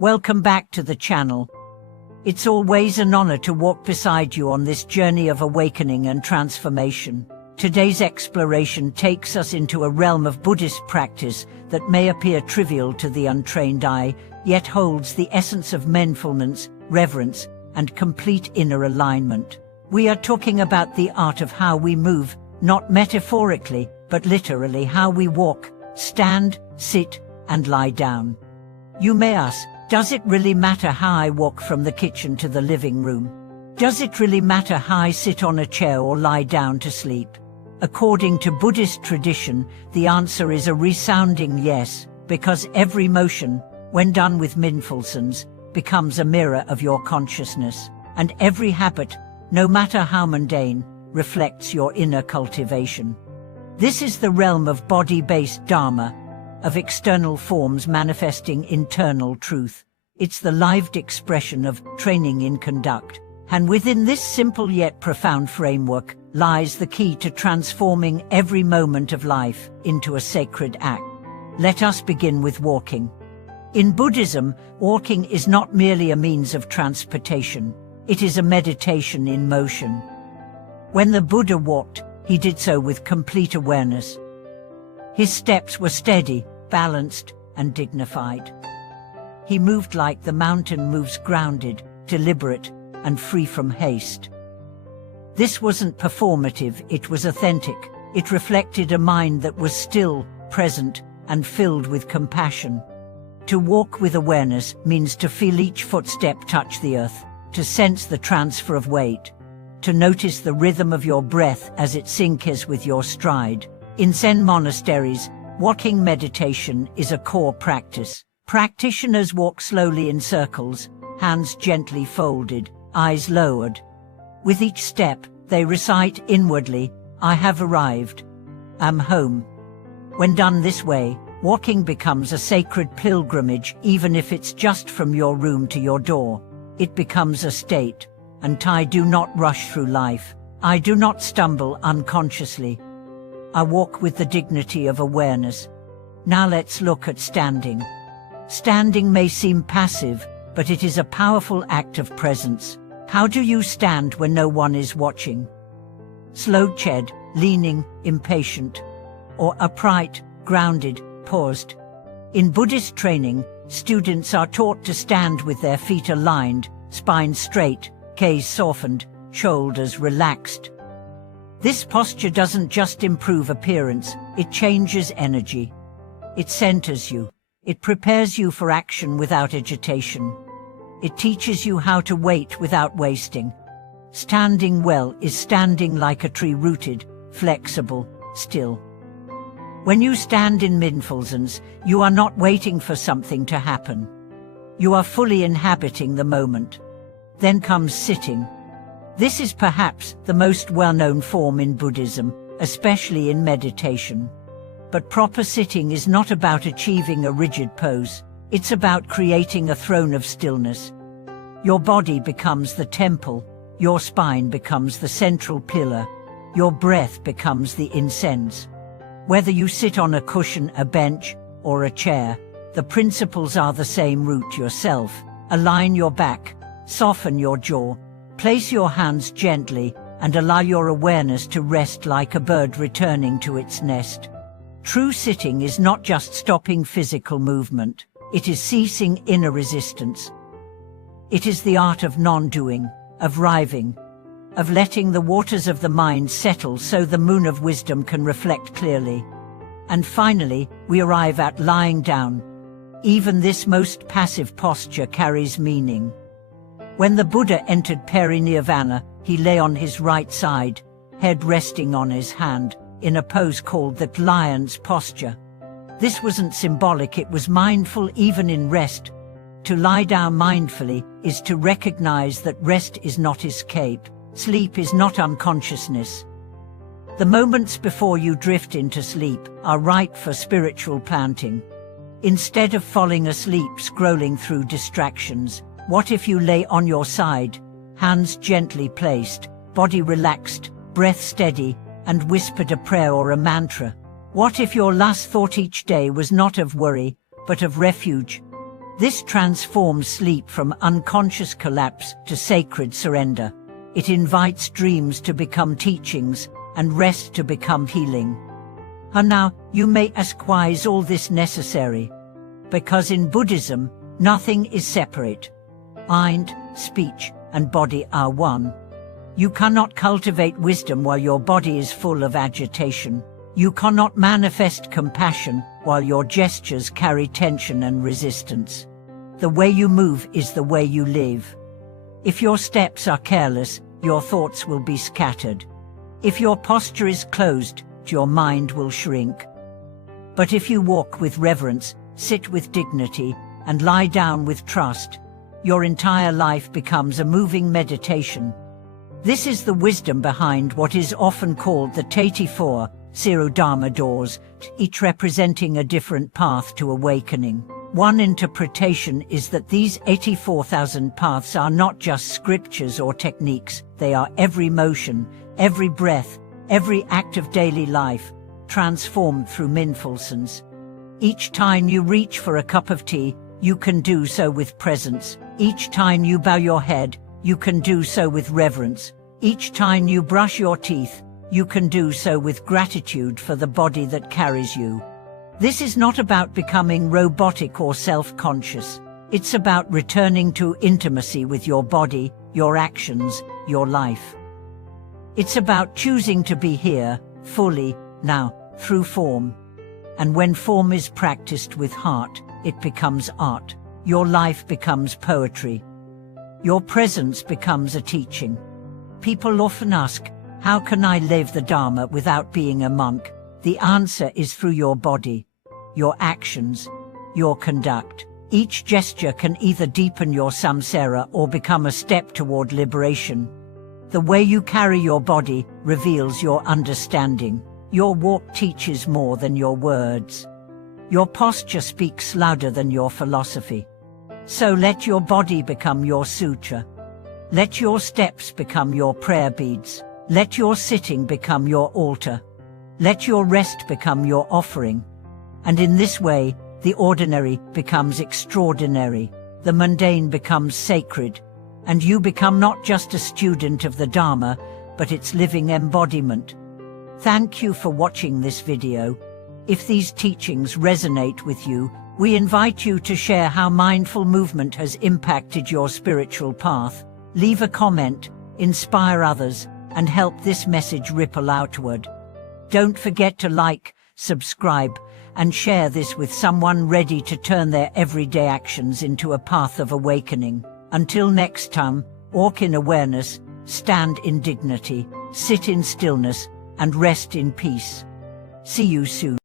Welcome back to the channel. It's always an honor to walk beside you on this journey of awakening and transformation. Today's exploration takes us into a realm of Buddhist practice that may appear trivial to the untrained eye, yet holds the essence of mindfulness, reverence, and complete inner alignment. We are talking about the art of how we move, not metaphorically, but literally how we walk, stand, sit, and lie down. You may ask, does it really matter how I walk from the kitchen to the living room? Does it really matter how I sit on a chair or lie down to sleep? According to Buddhist tradition, the answer is a resounding yes, because every motion, when done with mindfulness, becomes a mirror of your consciousness, and every habit, no matter how mundane, reflects your inner cultivation. This is the realm of body-based Dharma, of external forms manifesting internal truth. It's the lived expression of training in conduct, and within this simple yet profound framework lies the key to transforming every moment of life into a sacred act. Let us begin with walking. In Buddhism, walking is not merely a means of transportation, it is a meditation in motion. When the Buddha walked, he did so with complete awareness. His steps were steady, balanced, and dignified. He moved like the mountain moves, grounded, deliberate, and free from haste. This wasn't performative, it was authentic. It reflected a mind that was still, present, and filled with compassion. To walk with awareness means to feel each footstep touch the earth, to sense the transfer of weight, to notice the rhythm of your breath as it syncs with your stride. In Zen monasteries, walking meditation is a core practice. Practitioners walk slowly in circles, hands gently folded, eyes lowered. With each step, they recite inwardly, I have arrived. I'm home. When done this way, walking becomes a sacred pilgrimage, even if it's just from your room to your door. It becomes a state. And I do not rush through life. I do not stumble unconsciously. I walk with the dignity of awareness. Now let's look at standing. Standing may seem passive, but it is a powerful act of presence. How do you stand when no one is watching? Slouched, leaning, impatient, or upright, grounded, paused? In Buddhist training, students are taught to stand with their feet aligned, spine straight, gaze softened, shoulders relaxed. This posture doesn't just improve appearance, it changes energy. It centers you. It prepares you for action without agitation. It teaches you how to wait without wasting. Standing well is standing like a tree, rooted, flexible, still. When you stand in mindfulness, you are not waiting for something to happen. You are fully inhabiting the moment. Then comes sitting. This is perhaps the most well-known form in Buddhism, especially in meditation. But proper sitting is not about achieving a rigid pose. It's about creating a throne of stillness. Your body becomes the temple, your spine becomes the central pillar, your breath becomes the incense. Whether you sit on a cushion, a bench, or a chair, the principles are the same. Root yourself, align your back, soften your jaw, place your hands gently, and allow your awareness to rest like a bird returning to its nest. True sitting is not just stopping physical movement, it is ceasing inner resistance. It is the art of non-doing, of arriving, of letting the waters of the mind settle so the moon of wisdom can reflect clearly. And finally, we arrive at lying down. Even this most passive posture carries meaning. When the Buddha entered parinirvana, he lay on his right side, head resting on his hand, in a pose called the lion's posture. This wasn't symbolic, it was mindful even in rest. To lie down mindfully is to recognize that rest is not escape, sleep is not unconsciousness. The moments before you drift into sleep are ripe for spiritual planting. Instead of falling asleep scrolling through distractions, what if you lay on your side, hands gently placed, body relaxed, breath steady, and whispered a prayer or a mantra? What if your last thought each day was not of worry, but of refuge? This transforms sleep from unconscious collapse to sacred surrender. It invites dreams to become teachings and rest to become healing. And now, you may ask, why is all this necessary? Because in Buddhism, nothing is separate. Mind, speech, and body are one. You cannot cultivate wisdom while your body is full of agitation. You cannot manifest compassion while your gestures carry tension and resistance. The way you move is the way you live. If your steps are careless, your thoughts will be scattered. If your posture is closed, your mind will shrink. But if you walk with reverence, sit with dignity, and lie down with trust, your entire life becomes a moving meditation. This is the wisdom behind what is often called the 84 Dharma doors, each representing a different path to awakening. One interpretation is that these 84,000 paths are not just scriptures or techniques, they are every motion, every breath, every act of daily life, transformed through mindfulness. Each time you reach for a cup of tea, you can do so with presence. Each time you bow your head, you can do so with reverence. Each time you brush your teeth, you can do so with gratitude for the body that carries you. This is not about becoming robotic or self-conscious. It's about returning to intimacy with your body, your actions, your life. It's about choosing to be here, fully, now, through form. And when form is practiced with heart, it becomes art. Your life becomes poetry. Your presence becomes a teaching. People often ask, how can I live the Dharma without being a monk? The answer is through your body, your actions, your conduct. Each gesture can either deepen your samsara or become a step toward liberation. The way you carry your body reveals your understanding. Your walk teaches more than your words. Your posture speaks louder than your philosophy. So let your body become your sutra. Let your steps become your prayer beads. Let your sitting become your altar. Let your rest become your offering. And in this way, the ordinary becomes extraordinary, the mundane becomes sacred, and you become not just a student of the Dharma, but its living embodiment. Thank you for watching this video. If these teachings resonate with you, we invite you to share how mindful movement has impacted your spiritual path. Leave a comment, inspire others, and help this message ripple outward. Don't forget to like, subscribe, and share this with someone ready to turn their everyday actions into a path of awakening. Until next time, walk in awareness, stand in dignity, sit in stillness, and rest in peace. See you soon.